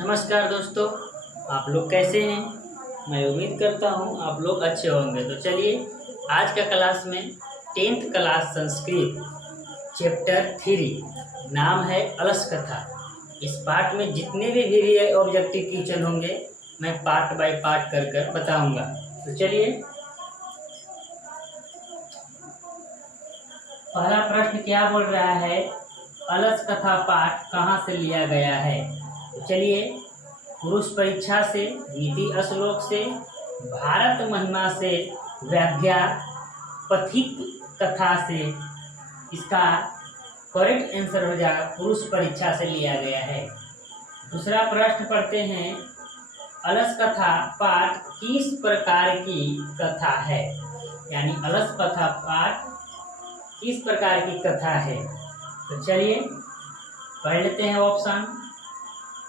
नमस्कार दोस्तों, आप लोग कैसे हैं। मैं उम्मीद करता हूं आप लोग अच्छे होंगे। तो चलिए आज का क्लास में 10th क्लास संस्कृत चैप्टर 3 नाम है अलस कथा। इस पार्ट में जितने भी ऑब्जेक्टिव क्वेश्चन होंगे मैं पार्ट बाय पार्ट कर कर बताऊंगा। तो चलिए पहला प्रश्न क्या बोल रहा है, अलस कथा पाठ कहाँ से लिया गया है। तो चलिए पुरुष परीक्षा से, नीति श्लोक से, भारत महिमा से, व्याख्या पथिक कथा से इसका करेक्ट आंसर हो जाएगा पुरुष परीक्षा से लिया गया है। दूसरा प्रश्न पढ़ते हैं, अलस कथा पाठ किस प्रकार की कथा है, यानी अलस कथा पाठ किस प्रकार की कथा है। तो चलिए पढ़ लेते हैं ऑप्शन,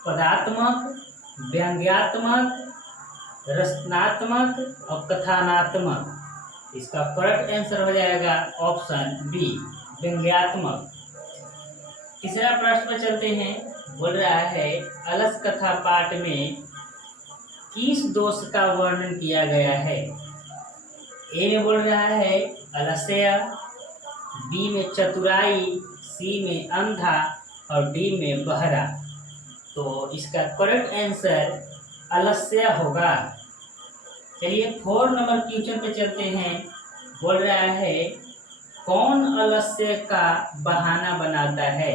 पदात्मक, व्यंग्यात्मक, रचनात्मक और कथानात्मक। इसका करेक्ट आंसर हो जाएगा ऑप्शन बी, व्यंग्यात्मक। तीसरा प्रश्न पर चलते हैं, बोल रहा है अलस कथा पाठ में किस दोष का वर्णन किया गया है। ए में बोल रहा है अलस्य, बी में चतुराई, सी में अंधा और डी में बहरा। तो इसका करेक्ट आंसर अलस्य होगा। चलिए 4 नंबर क्वेश्चन पे चलते हैं, बोल रहा है कौन अलस्य का बहाना बनाता है।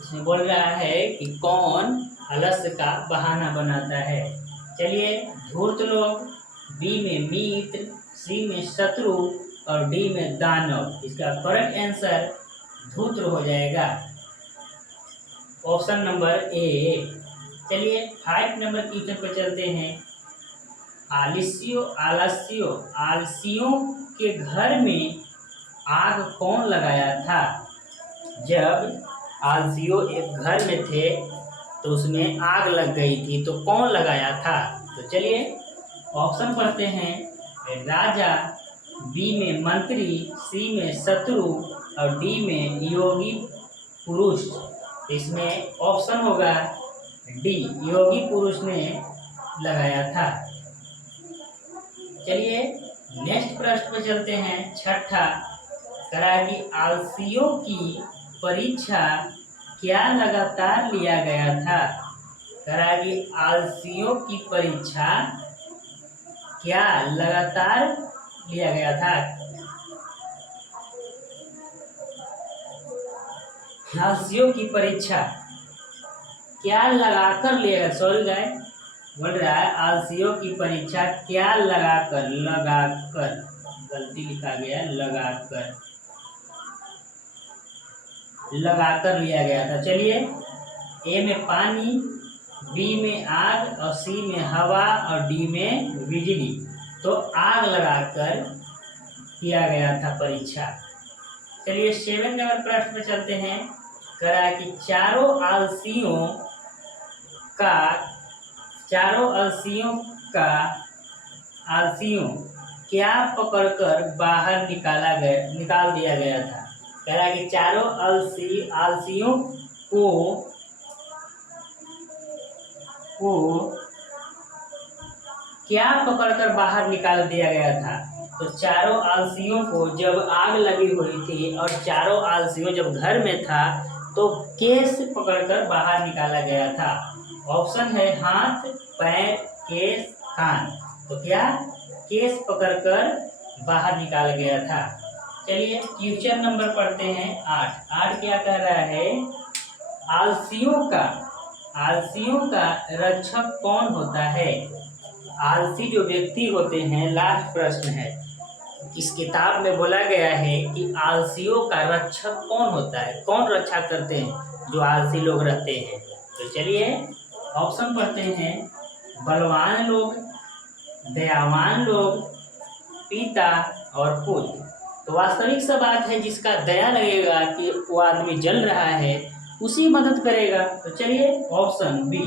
इसमें बोल रहा है कि कौन अलस्य का बहाना बनाता है। चलिए धूर्त लोग, बी में मित्र, सी में शत्रु और डी में दानव। इसका करेक्ट आंसर धूर्त हो जाएगा, ऑप्शन नंबर ए। चलिए 5 नंबर क्वेश्चन पर चलते हैं, आलसियों के घर में आग कौन लगाया था। जब आलसियों एक घर में थे तो उसमें आग लग गई थी, तो कौन लगाया था। तो चलिए ऑप्शन पढ़ते हैं, राजा, बी में मंत्री, सी में शत्रु और डी में योगी पुरुष। इसमें ऑप्शन होगा डी, योगी पुरुष ने लगाया था। चलिए नेक्स्ट प्रश्न पर चलते हैं, छठा, करा कि आलसियों की परीक्षा क्या लगातार लिया गया था। करा कि आलसियों की परीक्षा क्या लगातार लिया गया था। आलसियों की परीक्षा क्या लगाकर लिया, सॉरी गाय बोल रहा है आलसियों की परीक्षा क्या लगाकर गलती लिखा गया, लगाकर लिया गया था। चलिए ए में पानी, बी में आग और सी में हवा और डी में बिजली। तो आग लगाकर किया गया था परीक्षा। चलिए 7 नंबर प्रश्न पे चलते हैं, करा कि चारों आलसियों क्या पकड़कर बाहर निकाल दिया गया था। करा कि चारों आलसियों को क्या पकड़कर बाहर निकाल दिया गया था। तो चारों आलसियों को जब आग लगी हुई थी और चारों आलसियों जब घर में था तो केस पकड़कर बाहर निकाला गया था। ऑप्शन है हाथ, पैर, केस, कान। तो क्या केस पकड़कर बाहर निकाला गया था। चलिए क्वेश्चन नंबर पढ़ते हैं 8 क्या कह रहा है, आलसियों का रक्षक कौन होता है। आलसी जो व्यक्ति होते हैं, लास्ट प्रश्न है, इस किताब में बोला गया है कि आलसियों का रक्षक कौन होता है, कौन रक्षा करते हैं जो आलसी लोग रहते हैं। तो चलिए ऑप्शन पढ़ते हैं, बलवान लोग, दयावान लोग, पिता और पुत्र। तो वास्तविक सा बात है, जिसका दया लगेगा कि वो आदमी जल रहा है उसी मदद करेगा। तो चलिए ऑप्शन बी,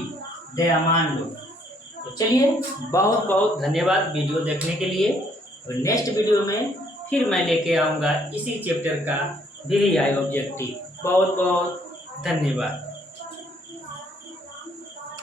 दयावान लोग। तो चलिए बहुत बहुत धन्यवाद वीडियो देखने के लिए, और नेक्स्ट वीडियो में फिर मैं लेके आऊँगा इसी चैप्टर का VVI ऑब्जेक्टिव। बहुत बहुत धन्यवाद।